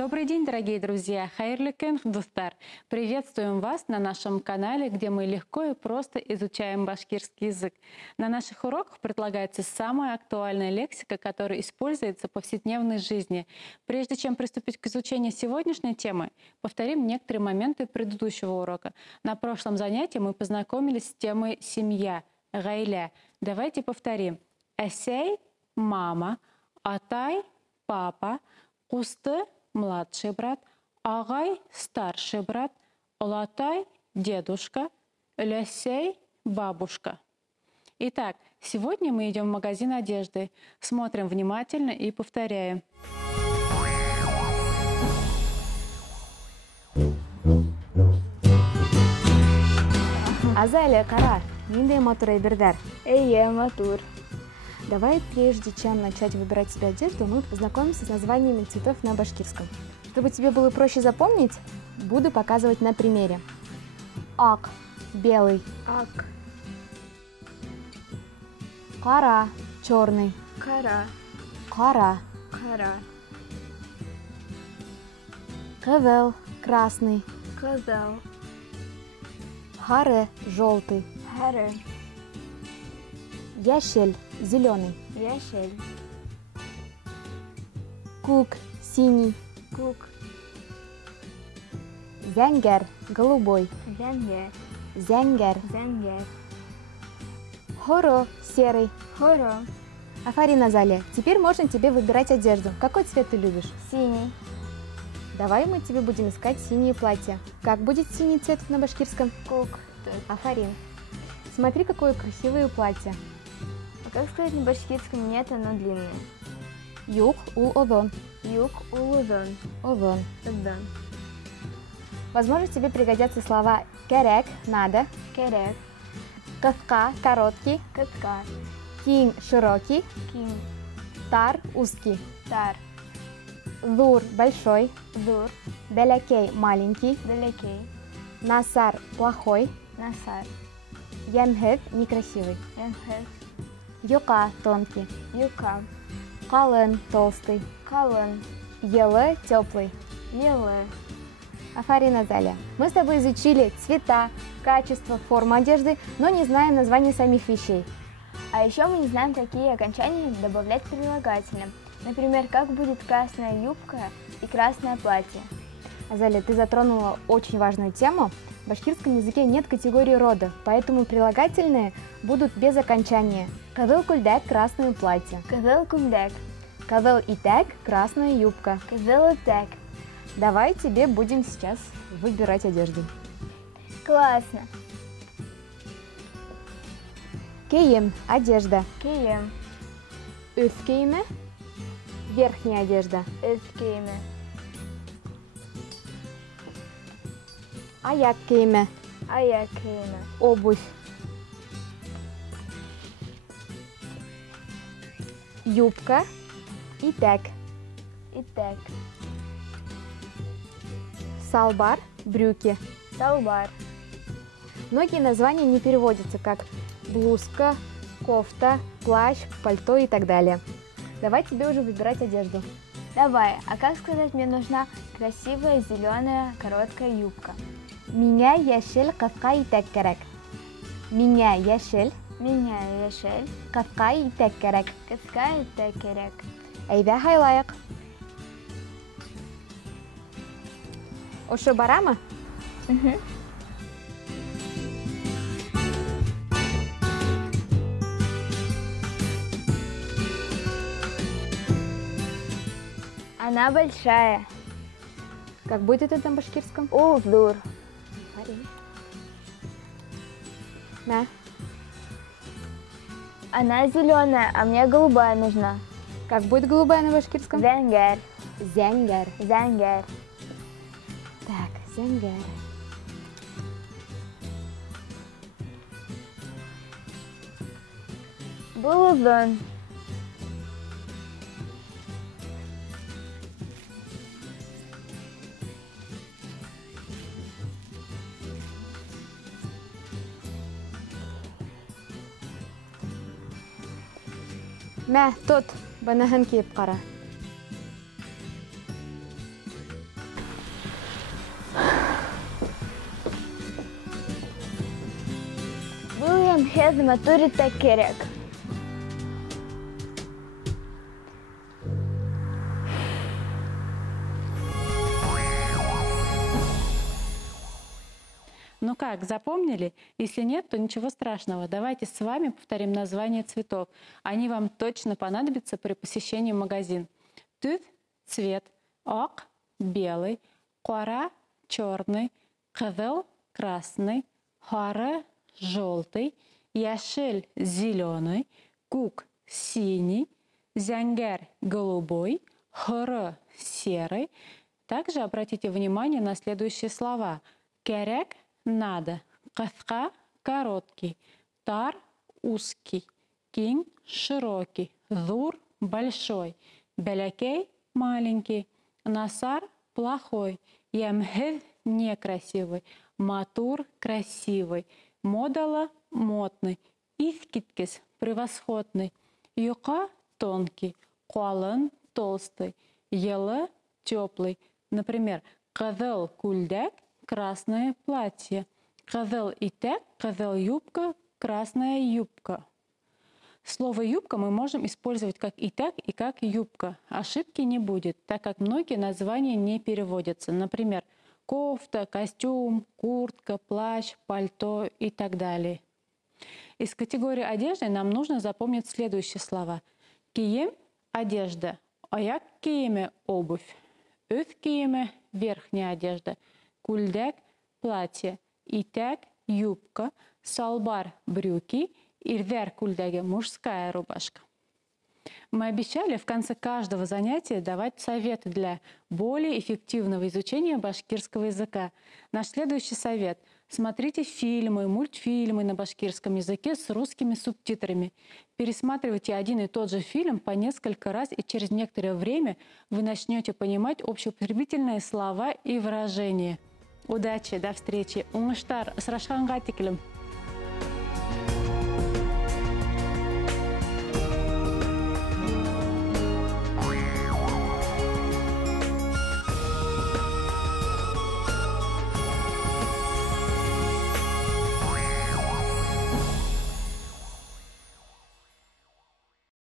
Добрый день, дорогие друзья! Хайырлы күн, достар! Приветствуем вас на нашем канале, где мы легко и просто изучаем башкирский язык. На наших уроках предлагается самая актуальная лексика, которая используется в повседневной жизни. Прежде чем приступить к изучению сегодняшней темы, повторим некоторые моменты предыдущего урока. На прошлом занятии мы познакомились с темой «семья», «гайля». Давайте повторим. Әсей – мама, атай – папа, кусты – младший брат, агай – старший брат, олатай – дедушка, өләсей – бабушка. Итак, сегодня мы идем в магазин одежды, смотрим внимательно и повторяем. Азалия, Кара, ниндей матур әйбердәр. Матур. Давай, прежде чем начать выбирать себе одежду, мы познакомимся с названиями цветов на башкирском. Чтобы тебе было проще запомнить, буду показывать на примере. Ак – белый. Ак. Кара – черный. Кара. Кара. Кара. Кызыл – красный. Кызыл. Харе – желтый. Харе. Яшель – зеленый. Яшель. Кук – синий. Кук. Зәңгәр – голубой. Зәңгәр. Зәңгәр. Зәңгәр. Хоро – серый. Хоро. Афарин, Азалия, теперь можно тебе выбирать одежду. Какой цвет ты любишь? Синий. Давай мы тебе будем искать синие платья. Как будет синий цвет на башкирском? Кук. Афарин. Смотри, какое красивое платье. А как сказать на башкирском? Нет, оно длинное. Юг ул одон. Юг улузон. Одон. Одон. Возможно, тебе пригодятся слова керек – надо, Керек. кыска – короткий, Кыска. киң – широкий, Ким. тар – узкий, Тар. зур – большой, Дур. бәләкәй – маленький, Далекей. насар – плохой, Насар. ямхет – некрасивый, Янхет. юка – тонкий, Юка. калын – толстый, Калын. елы – теплый. Елы. Афарин, Азалия, мы с тобой изучили цвета, качество, форму одежды, но не знаем названия самих вещей. А еще мы не знаем, какие окончания добавлять к прилагательным. Например, как будет красная юбка и красное платье. Азалия, ты затронула очень важную тему. В башкирском языке нет категории рода, поэтому прилагательные будут без окончания. Кызыл күлдәк – красное платье. Кызыл күлдәк. Кызыл итәк – красная юбка. Кызыл итәк. Давай тебе будем сейчас выбирать одежду. Классно. Кием – одежда. Кием. Үз киеме – верхняя одежда. Үз киеме. Аяк киеме Аяк киеме. – обувь. Юбка – итәк. Итәк. Салбар – брюки. Салбар. Многие названия не переводятся как блузка, кофта, плащ, пальто и так далее. Давай тебе уже выбирать одежду. Давай, а как сказать, мне нужна красивая зеленая короткая юбка? Меня яшел кафка итәк кәрәк. Меня яшел Меня яшел. кафка итәк кәрәк. Кыска итәк керек. Әйдә һайлайык. Ошо барамы? Она большая. Как будет это на башкирском? Улдур. На. Она зеленая, а мне голубая нужна. Как будет голубая на башкирском? Зәңгәр. Зәңгәр. Зәңгәр. Так, зәңгәр. Был uzun. Мә, тот, быныһын киеп ҡара. Һеҙ матур итә керек. Ну как, запомнили? Если нет, то ничего страшного. Давайте с вами повторим названия цветов. Они вам точно понадобятся при посещении магазин. Түс – цвет, ак – белый, кара – черный, кызыл – красный, хары – желтый, яшель – зеленый, кук – синий, зянгер – голубой, хыры – серый. Также обратите внимание на следующие слова. Керек – надо, кыска – короткий, тар – узкий, кең – широкий, зур – большой, бәләкәй – маленький, насар – плохой, ямһеҙ – некрасивый, матур – красивый, модалы – модный, искиткес – превосходный, юқа – тонкий, калын – толстый, йылы – теплый. Например, кызыл күлдәк – красное платье, кызыл итәк, кызыл юбка, красная юбка. Слово «юбка» мы можем использовать как итәк и как юбка. Ошибки не будет, так как многие названия не переводятся. Например, кофта, костюм, куртка, плащ, пальто и так далее. Из категории одежды нам нужно запомнить следующие слова. Кием – одежда, аяк киеме – обувь, өс киеме – верхняя одежда, кульдәк – платье, итәк – юбка, салбар – брюки, ирвәр кульдәге – мужская рубашка. Мы обещали в конце каждого занятия давать советы для более эффективного изучения башкирского языка. Наш следующий совет – смотрите фильмы, мультфильмы на башкирском языке с русскими субтитрами. Пересматривайте один и тот же фильм по несколько раз, и через некоторое время вы начнете понимать общеупотребительные слова и выражения. Удачи, до встречи. Уңыштар, срашканга тикелем.